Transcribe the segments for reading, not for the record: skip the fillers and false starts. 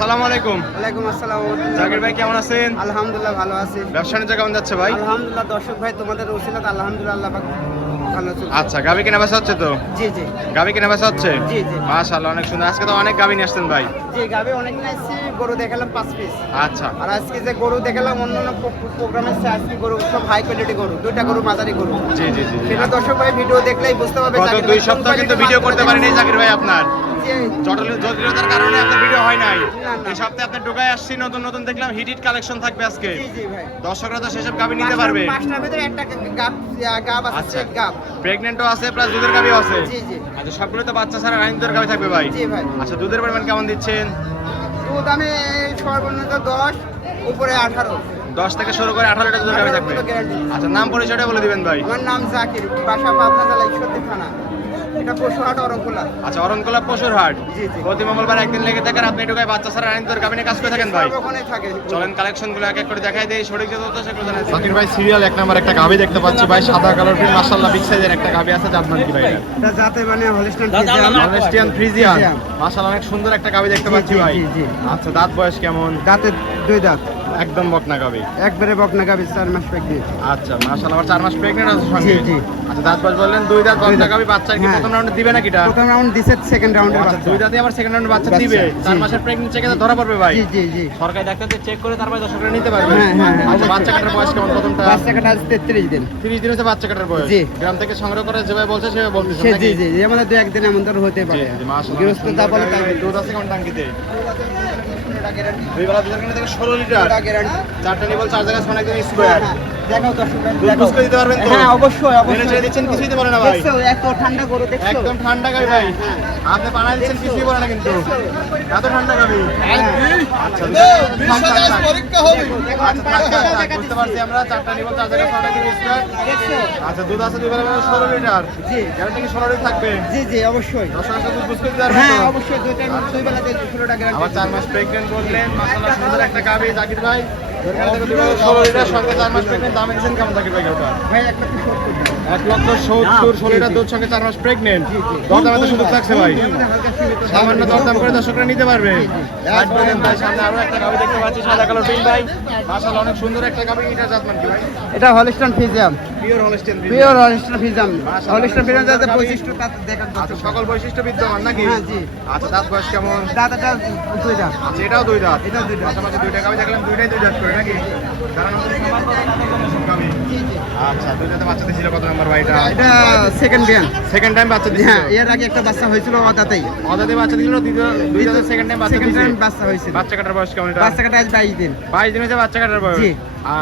আসসালামু আলাইকুম। ওয়ালাইকুম আসসালাম। জাকির ভাই কেমন আছেন? আলহামদুলিল্লাহ ভালো আছি। ব্যবসা বাণিজ্য কেমন যাচ্ছে ভাই? আলহামদুলিল্লাহ দর্শক ভাই তোমাদের ওসিলাত আলহামদুলিল্লাহ আল্লাহ পাক ভালো চলছে। আচ্ছা, গাবি কেনা বেচা হচ্ছে তো? জি জি গাবি কেনা বেচা হচ্ছে? জি জি মাশাআল্লাহ, অনেক সুন্দর। আজকে তো অনেক গাবি নিয়ে আসছেন ভাই। জি গাবে অনেক নাইছি, গরু দেখালাম 5 পিস। আচ্ছা আর আজকে যে গরু দেখালাম অন্যান্য প্রোগ্রামের চেয়ে আজকে গরু সব হাই কোয়ালিটি গরু, দুইটা গরু মাঝারি গরু। জি জি জি। সেটা দর্শক ভাই ভিডিও দেখলেই বুঝতে পারবে। গত 2 সপ্তাহ কিন্তু ভিডিও করতে পারেনি জাকির ভাই আপনার। জি জটিলতার কারণে আপনার ভিডিও হয় নাই। না, না। এই সপ্তাহে আপনি ঢোকায় আসছি, নতুন নতুন দেখলাম হিট কালেকশন থাকবে আজকে। জি জি ভাই। দর্শকরা তো সেসব গাবি নিতে পারবে। পাঁচটার ভিতরে একটা গাব আছে, আচ্ছা। চেক গাব। প্রেগন্যান্টও আছে, প্লাস দুধের গাবিও আছে। জি জি আচ্ছা, সবগুলো তো বাচ্চা ছাড়া রানিং দুধের গাবি থাকবে ভাই। জি ভাই। আচ্ছা, দুধের পরিমাণ কেমন দিচ্ছেন? দুধ আমি সর্বনিম্ন 10, উপরে 18। 10 থেকে শুরু করে 18 লিটার দুধের গাবি থাকবে। আচ্ছা, নাম পরিচয়টা বলে দিবেন ভাই। আমার নাম জাকির, বাসা পাবনা জেলা ঈশ্বরদী থানা। এটা পশুহাট অরংকুলা। আচ্ছা, অরণকোলা পশুর হাট। জি জি প্রতি মঙ্গলবার একদিন লেগে থাকেন, আপনি ঢোকায় বাচ্চা ছাড়া রানিং দুধের গাবি নিয়ে কাজ করে থাকেন ভাই। সর্বক্ষণে থাকে। চলেন কালেকশনগুলো এক এক করে দেখাই দেই, সঠিক যে তথ্য সেগুলো জানাই। জাকির ভাই সিরিয়াল 1 নাম্বার একটা গাবি দেখতে পাচ্ছি ভাই, সাদা কালার প্রিন্ট, মাশাআল্লাহ বিগ সাইজের একটা গাবি আছে। জাত মান কি ভাই? এটা জাতে মানে হলিস্টাইন হলস্টিয়ান ফ্রিজিয়ান, ফ্রিজিয়ান। মাশাআল্লাহ অনেক সুন্দর একটা গাবি দেখতে জি, পাচ্ছি জি, ভাই। জি, জি। আচ্ছা, দাঁত বয়স কেমন? দাঁতে 2 দাঁত, একদম বকনা গাবি। একবারে বকনা গাবি, 4 মাস প্রেগনেন্ট। আচ্ছা, মাশাআল্লাহ আবার 4 মাস প্রেগন্যান্ট আছে সঙ্গে। জি, জি। আচ্ছা, দাঁত বয়স বললেন 2 দাঁত, বকনা গাবি। বাচ্চা কি হ্যাঁ। প্রথম রাউন্ডে দিবে নাকি এটা? প্রথম রাউন্ড দিছে, সেকেন্ড রাউন্ডের আচ্ছা, বাচ্চা। 2 দাঁতে আবার সেকেন্ড রাউন্ডে বাচ্চা বাচ্চা, দিবে। জি। 4 মাসের প্রেগন্যান্ট চেকে ধরা পড়বে ভাই। জি জি জি। সরকারি ডাক্তারকে চেক করে তারপরে দর্শকরা নিতে পারবে। হ্যাঁ, হ্যাঁ, হ্যাঁ। আচ্ছা, বাচ্চা কাটার বয়স কেমন প্রথমটা? বাচ্চা কাটা আজ 33 দিন। 30 দিন হচ্ছে বাচ্চা কাটার বয়স। জি। গ্রাম থেকে সংগ্রহ করে যেভাবে বলছে সেভাবে বলতেছেন সে নাকি? জি জি জি, আমাদের 2-1 দিন এমন ধর হতে পারে। জি, জি, মাশাআল্লাহ। গৃহস্থ যা বলে তাই। দুধ আছে কোন টাঙ্কিতে? দুই বেলা দুধের কিনে থেকে 16 লিটার। চারটা নিবল, 4 জায়গায় সোনা একদম স্কয়ার। দেখাও দর্শক ভাই, দুধ দেখাও। বুঝ করে দিতে পারবেন তো? হ্যাঁ অবশ্যই মেরে অবশ্যই। ছেড়ে দিচ্ছেন, কিছুই তো বলে না ভাই। দেখছো এত ঠান্ডা গরু, দেখছো? একদম ঠান্ডা গাবি ভাই। আপনি বানাই দিচ্ছেন, কিছুই বলে না কিন্তু। এত ঠান্ডা গাবি। আচ্ছা, পরীক্ষা হবে। আচ্ছা, বুঝতে পারছি আমরা। চারটা নিবল, 4 জায়গায় সোনা একদম স্কয়ার। দেখছো? আচ্ছা, দুধ আছে দুই বেলা 16 লিটার। জি গ্যারান্টি কি 16 লিটার থাকবে? জি জি অবশ্যই। দর্শক দুধ বুঝ করে দিতে পারবেন হ্যাঁ তো? অবশ্যই, দুই বেলা 16টা আবার গ্যারান্টি। 4 মাস প্রেগন্যান্ট বললেন, মাশাআল্লাহ সুন্দর একটা গাবি জাকির ভাই। দরকার থেকে 16 লিটার সঙ্গে 4 মাস প্রেগন্যান্ট। দাম দিচ্ছেন কেমন জাকির ভাই ওটা? ভাই 1,70,000। 1,70,000 16 লিটার দুধ সঙ্গে 4 মাস প্রেগন্যান্ট। দরদামে তো সুযোগ থাকছে ভাই। হালকা সীমিত। সামান্য দরদাম করে দর্শকরা নিতে পারবে। আজ বলেন ভাই, সামনে আরো একটা গাবি দেখতে পাচ্ছি, সাদা কালার প্রিন্ট ভাই। মাশাআল্লাহ অনেক সুন্দর একটা গাবি। এটা জাতমান কি ভাই? এটা Holstein Friesian, pure Holstein pure Holstein Friesian. মাশাআল্লাহ। হলিস্টাইন ফ্রিজিয়ান যাতে বৈশিষ্ট্য তা দেখার আচ্ছা, দরকার। সকল বৈশিষ্ট্য বিদ্যমান নাকি? হ্যাঁ, জি। আচ্ছা, দাঁত বয়স কেমন? দাদাটা 2 দাঁত। আচ্ছা, এটাও 2 দাঁত। এটাও 2 দাঁত। পাশাপাশি 2টা গাবি দেখলাম, 2টাই 2 দাঁত করে নাকি? কারণ আমাদের খামার করা গাবি। জি জি। আচ্ছা, 2 দাঁতে বাচ্চা দিছিল কত নাম্বার ভাই এটা? এটা সেকেন্ড বিয়ান। সেকেন্ড টাইম বাচ্চা দিছিল। হ্যাঁ এর আগে একটা বাচ্চা হয়েছিল অদাতেই। অদাতে বাচ্চা দিছিল, দুই দাঁতে সেকেন্ড টাইম বাচ্চা সেকেন্ড দিছে। টাইম বাচ্চা হয়েছিল। বাচ্চা কাটার বয়স কেমন এটা? বাচ্চা কাটা আজ 22 দিন। 22 দিন হয়েছে বাচ্চা কাটার বয়স। জি।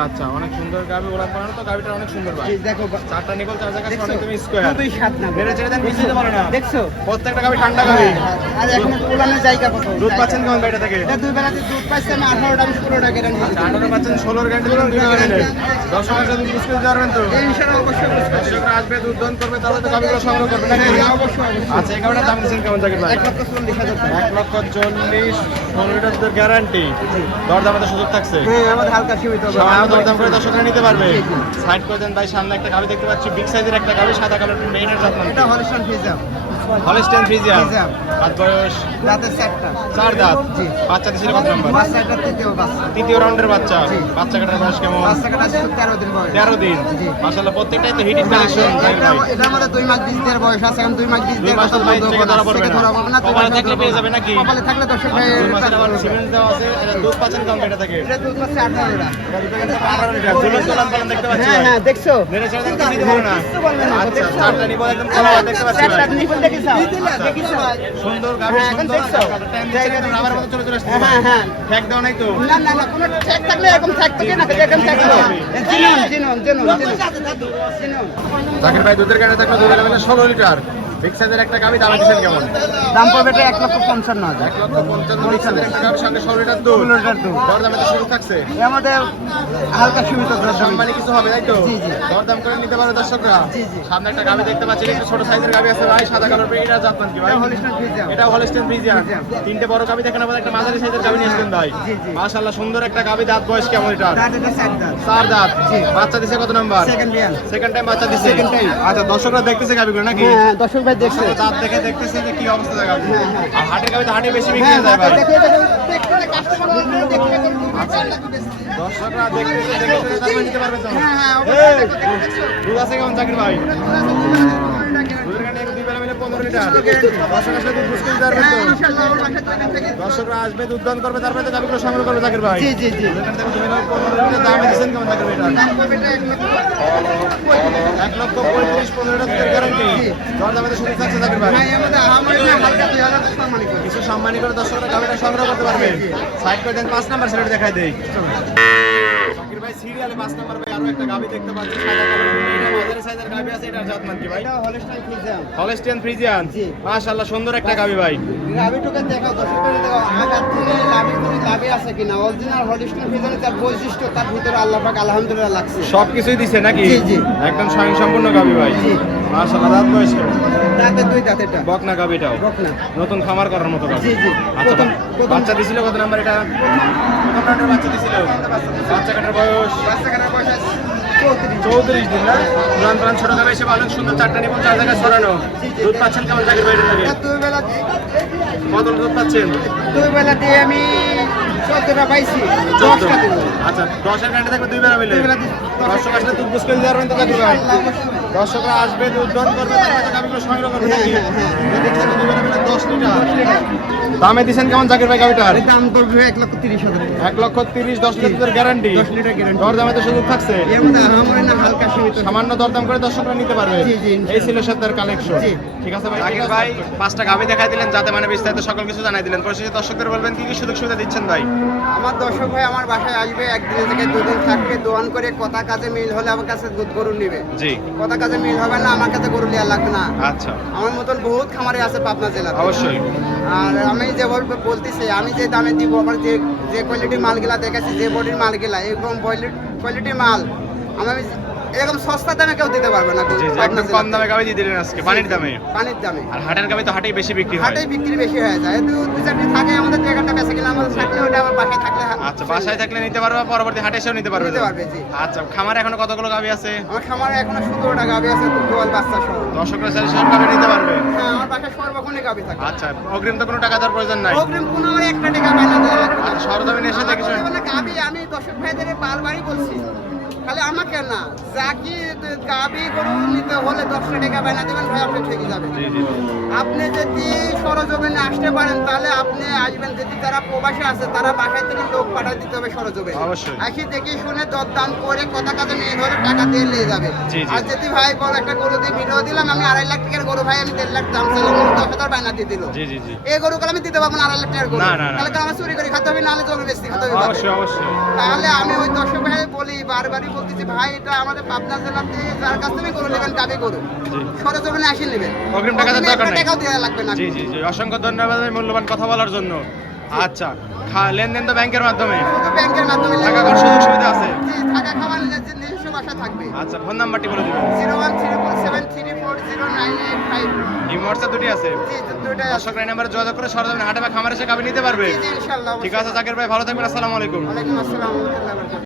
আচ্ছা, অনেক সুন্দর গাবি। ওলান বানানো তো গাবিটা অনেক সুন্দর ভাই। এই দেখো চারটা নিকল, 4 জায়গা দেখছো? অনেক তুমি স্কয়ার। খুবই স্বাদ না। মেরে ছেড়ে দেন, কিছুই তো বলে না। দেখছো? প্রত্যেকটা গাবি ঠান্ডা গাবি। আর এখন উলানের জায়গা কত? দুধ পাচ্ছেন কেমন ভাই এটা থেকে? এটা দুই বেলাতে দুধ পাইছে আমি 18টা 16টা গ্যারান্টি। 18 পাচ্ছেন, 16 গ্যারান্টি দিলেন, 2 গ্যারান্টি। দর্শকরা দুধ বুঝ করে দিতে পারবেন তো? ইনশাআল্লাহ অবশ্যই বুঝতে পারবে। দর্শকরা আসবে, দুধ দন করবে, তাহলে তো গাবিগুলো সংগ্রহ করবে নাকি? হ্যাঁ, অবশ্যই অবশ্যই। আচ্ছা, এই গাবিটার দাম দিচ্ছেন কেমন জাকির ভাই? 1,40,000 টাকা। 1,40,000, 16 লিটার দুধের গ্যারান্টি। দরদামে তো সুযোগ থাকছে। হ্যাঁ আমাদের হালকা সীমিত হবে। সামান্য দরদাম করে দর্শকরা নিতে পারবে। জি, জি। সাইড করে দেন ভাই, সামনে একটা গাবি দেখতে পাচ্ছি, বিগ সাইজের একটা গাবি, সাদা কালার মেইনের জাত এটা Holstein Friesian. Holstein Friesian. Friesian. দাঁত বয়স রাতে 4টা। 4 দাঁত। জি। বাচ্চা দিছিল কত নাম্বার? বাচ্চাটা তৃতীয় বাচ্চা। তৃতীয় রাউন্ডের বাচ্চা। জি। বাচ্চা কাটার বয়স কেমন? বাচ্চা কাটা 13 দিন বয়স। 13 দিন। জি। মাশাআল্লাহ প্রত্যেকটাই তো হিটিং কালেকশন ভাই ভাই। এটা আমাদের 2 মাস 20 দিনের বয়স আছে। এখন 2 মাস 20 দুই দিনের মাস তো ভাই থেকে ধরা পড়বে না। কপালে থাকলে পেয়ে যাবে নাকি? কপালে থাকলে দর্শক ভাই 2 মাসের আবার সিমেন্ট দেওয়া আছে। এটা দুধ পাচ্ছেন কেমন এটা থেকে? এটা দুধ পাচ্ছে 18টা। এটা দুধ পাচ্ছেন 18 লিটার। জুলুস দোলান পালন দেখতে পাচ্ছি হ্যাঁ ভাই। হ্যাঁ দেখছো? মেরে ছেড়ে দেন, কিছু দিতে পারবে না। কিচ্ছু বলবে না। আচ্ছা, দেখছো? চারটা নিবল একদম খোলা দেখতে পাচ্ছি ভাই। চারটা নিপল দেখিছো? দেখিছো? সুন্দর গাবি, হ্যাঁ, এখন সুন্দর। দেখছো? টাইম দিচ্ছেন একদম রাবার মতো চলে আসছে। হ্যাঁ হ্যাঁ। ফ্যাক দাও নাই তো? না না না, কোনো ঠেক থাকলে এরকম থাকতো কি না? এরকম থাকতো। জিনুন। জাকির ভাই দুধের গাড়ি থাকলে দুধের গাড়ি 16 লিটার। বিগ সাইজের একটা গাবি, দাম দিচ্ছেন কেমন? দাম পড়বে এটা 1,55,000। 1,55,000 বিগ সাইজের একটা গাবি, সঙ্গে 16 লিটার দুধ। 16 লিটার দুধ। দরদামে তো শুরু থাকছে। এর আমাদের হালকা সীমিত দরদাম। সম্মানী কিছু হবে তাই তো? জি, জি। দরদাম করে নিতে পারে দর্শকরা। জি, জি। সামনে একটা গাবি দেখতে পাচ্ছি, একটু ছোট সাইজের গাবি আছে ভাই, সাদা কালার। এটা জাতমান কি ভাই? এটা হলিস্টাইন ফ্রিজিয়ান। এটা হলস্টিয়ান ফ্রিজিয়ান। ফ্রিজিয়ান। তিনটে বড় গাবি দেখেন, আবার একটা মাঝারি সাইজের গাবি নিয়ে আসবেন ভাই। জি, জি। মাশাআল্লাহ সুন্দর একটা গাবি। দাঁত বয়স কেমন এটা? দাঁত এটা 4 দাঁত। 4 দাঁত। জি। বাচ্চা দিছে কত নাম্বার? সেকেন্ড বিয়ান। সেকেন্ড টাইম বাচ্চা দিছে। Second time। আচ্ছা, দর্শকরা দেখতেছে গাবিগুলো নাকি? হ্যাঁ দর্শক ভাই দেখছে। দাঁত দেখে দেখতেছে যে কি অবস্থা গাবি। হ্যাঁ, হ্যাঁ। আর হাটের গাবি তো হাটে বেশি বিক্রি হ্যাঁ হয়ে যায় ভাই। দেখে আছে কেমন জাকির ভাই? দুধের কারণে দুই বেলা মিলে 15 লিটার। দর্শক আসলে দুধ বুঝতে পারবেন তো? দর্শকরা আসবে, দুধ দান করবে, তারপরে তো গাভীগুলো সংগ্রহ করবে জাকির ভাই। জি জি জি দুধের কারণে দুই বেলা 15 লিটার দাম দিচ্ছেন কেমন জাকির ভাই এটা? 1,35,000 15 লিটার দুধের গ্যারান্টি। দরদামে তো সুযোগ থাকছে জাকির ভাই। কিছু সম্মানী করে দর্শকরা গাভীটা সংগ্রহ করতে পারবে। সাইড করে দেন 5 নাম্বার সিলেট দেখাই দেই। জাকির ভাই সিরিয়ালে 5 নাম্বার ভাই আরো একটা গাভী দেখতে পাচ্ছি, সাদা কালার। এটা মাঝারি সাইজের গাভী আছে, এটার জাত মান কি ভাই? Holstein Friesian. জি। মাশাআল্লাহ সুন্দর একটা গাভী ভাই। লাভিটুকে দেখাও, দর্শকদের দেখাও, আঘাত থেকে লাভি আছে কিনা। অরিজিনাল হলিস্টিয়ান ফ্রিজিয়ানের তার বৈশিষ্ট্য, তার ভিতরে আল্লাহ পাক আলহামদুলিল্লাহ লাগছে। সবকিছুই দিছে নাকি? জি, জি। একদম স্বয়ংসম্পূর্ণ গাভী ভাই। জি। মাশাআল্লাহ দাঁত বয়স কেমন? দাঁতে দুই দাঁত এটা। বকনা গাভীটাও বকনা। নতুন খামার করার মতো গাভী। জি, জি। আচ্ছা প্রথম- বাচ্চা দিছিল কত নাম্বার এটা? প্রথম রাউন্ডের বাচ্চা দিছিল। বাচ্চা কাটার বয়স বাচ্চাখানার বয়স আছে 34 34 দিন না? প্রাণ প্রাণ ছোট গাভী এসে ভালো সুন্দর চারটা নিপুণ 4 জায়গায় ছড়ানো। জি, জি। দুধ পাচ্ছেন কেমন জাকির ভাই থেকে? এটা কত দুধ পাচ্ছেন? দুই বেলা দিয়ে আমি 14টা পাইছি, 10টা দিব। আচ্ছা 10 এর কারণে থাকবে দুই বেলা মিলে। দুই বেলা দিয়ে 10 দর্শক আসলে দুধ বুঝ করে দিতে পারবেন তো জাকির ভাই? দর্শকরা আসবে, দুধ দান করবে, তারপরে তো গাভীগুলো সংগ্রহ করবে নাকি? এই দেখছেন দুই বেলা মিলে 10 লিটার। দামে দিছেন কেমন জাকির ভাই গাভীটার? এর দাম পড়বে 1,30,000 টাকা। 1,30,000 10 লিটারের গ্যারান্টি। 10 litre guarantee। দরদামে তো সুযোগ থাকছে। এর মধ্যে আহামরি না, হালকা সীমিত। সামান্য দরদাম করে দর্শকরা নিতে পারবে। জি, জি, ইনশাআল্লাহ। এই ছিল সত্যের কালেকশন। জি। ঠিক আছে ভাই। জাকির ভাই 5টা গাভী দেখাই দিলেন, যাতে মানে বিস্তারিত সকল কিছু জানাই দিলেন। পরিশেষে দর্শকদের বলবেন কি কি সুযোগ সুবিধা দিচ্ছেন ভাই? আমার দর্শক ভাই আমার বাসায় আসবে, একদিনের জায়গায় দুদিন থাকবে, দোয়ান করে কথা কাজে মিল হলে আমার কাছে গরু নিবে। জি। কথা কাজে মিল হবে না, আমার কাছে গরু নেওয়া লাগবে না। আচ্ছা আমার মতন বহুত খামারে আছে পাবনা জেলার। অবশ্যই। আর আমি যে বলতেছি, আমি যে দামে দিব, আমার যে যে কোয়ালিটির মালগুলা দেখেছি, যে বডির মালগুলা, এরকম কোয়ালিটির মাল আমি এরকম সস্তা দামে কেউ দিতে পারবে না। জি জি, পাবনা একদম কম জেলাতে। দামে গাভী দিয়ে দিলেন আজকে, পানির দামে। পানির দামে। আর হাটের গাভী তো হাটেই বেশি বিক্রি হয়। হাটেই বিক্রি বেশি হয়ে যায়। তো দু চারটি থাকে আমাদের, দু একটা বেঁচে গেলে আমাদের থাকলে ওটা আবার বাসায় থাকলে আচ্ছা বাসায় থাকলে নিতে পারবে, পরবর্তী হাটে এসেও নিতে পারবে তো? নিতে পারবে, জি। আচ্ছা খামারে এখনো কতগুলো গাভী আছে? আমার খামারে এখনো 17টা গাভি আছে, দোয়াল বাচ্চা সহ। দর্শকরা চাইলে সব গাভী নিতে পারবে। হ্যাঁ, আমার বাসায় সর্বক্ষণই গাভি থাকে। আচ্ছা অগ্রিম তো কোনো টাকা দেওয়ার প্রয়োজন নাই। অগ্রিম কোনো আমার একটা টাকা পায় না, দেওয়া লাগবে না। আচ্ছা সরজমিনে এসে দেখে শুনে- গাভি আমি দর্শক ভাইদের বারবারই বলছি, খালি আমাকে না, যাকে গাভি গরু নিতে হলে 10 টাকা পায় না দেবেন ভাই, আপনি থেকে যাবেন। জি জি আপনি যদি সরজমিনে আসতে পারেন তাহলে আপনি আসবেন। যদি যারা প্রবাসী আছে তারা বাসায় থেকে লোক পাঠায় দিতে হবে সরজমিনে। অবশ্যই। আসি দেখে শুনে দরদাম করে কথা কাজে নিয়ে ধরে টাকা দিয়ে নিয়ে যাবে। জি, জি। আর যদি ভাই বড় একটা গরু দিয়ে ভিডিও দিলাম, আমি 2.5 লাখ টাকার গরু, ভাই আমি 1.5 লাখ দাম চাইলাম, 10,000 বায়না দিয়ে দিল। জি জি জি এই গরু আমি দিতে পারবো না 2.5 লাখ টাকার গরু। না, না, না। তাহলে তো আমার চুরি করে খেতে হবে, নাহলে জমি বেশি খেতে হবে। অবশ্যই অবশ্যই। তাহলে আমি ওই দর্শক ভাই বলি, বারবারই বলতেছি, ভাই এটা আমাদের পাবনা জেলাতে যার কাছ থেকে গরু নেবেন গাবি গরু, জি। সরজমিনে আসি নেবেন। অগ্রিম টাকা দেওয়ার দরকার নাই। টাকাও দেওয়া লাগবে না। জি জি জি, অসংখ্য ধন্যবাদ ভাই মূল্যবান কথা বলার জন্য। আচ্ছা লেনদেন তো ব্যাংকের মাধ্যমে? শুধু ব্যাংকের মাধ্যমে টাকা করার সুযোগ সুবিধা আছে? জি, টাকা খাওয়ার নিজস্ব বাসা থাকবে। আচ্ছা ফোন নাম্বারটি বলে দিবেন। 01347340985। এই হোয়াটসঅ্যাপ দুটি আছে। জি, দুটোই আছে। দর্শকরা এই নাম্বারে যোগাযোগ করে সরজমিনে হাটে বা খামারে এসে গাভী নিতে পারবে। জি, জি, ইনশাআল্লাহ। ঠিক আছে জাকির ভাই, ভালো থাকবেন। আসসালামু আলাইকুম। ওয়ালাইকুম আসসালাম ওয়া রাহমাতুল্লাহি ওয়া বারাকাতুহু।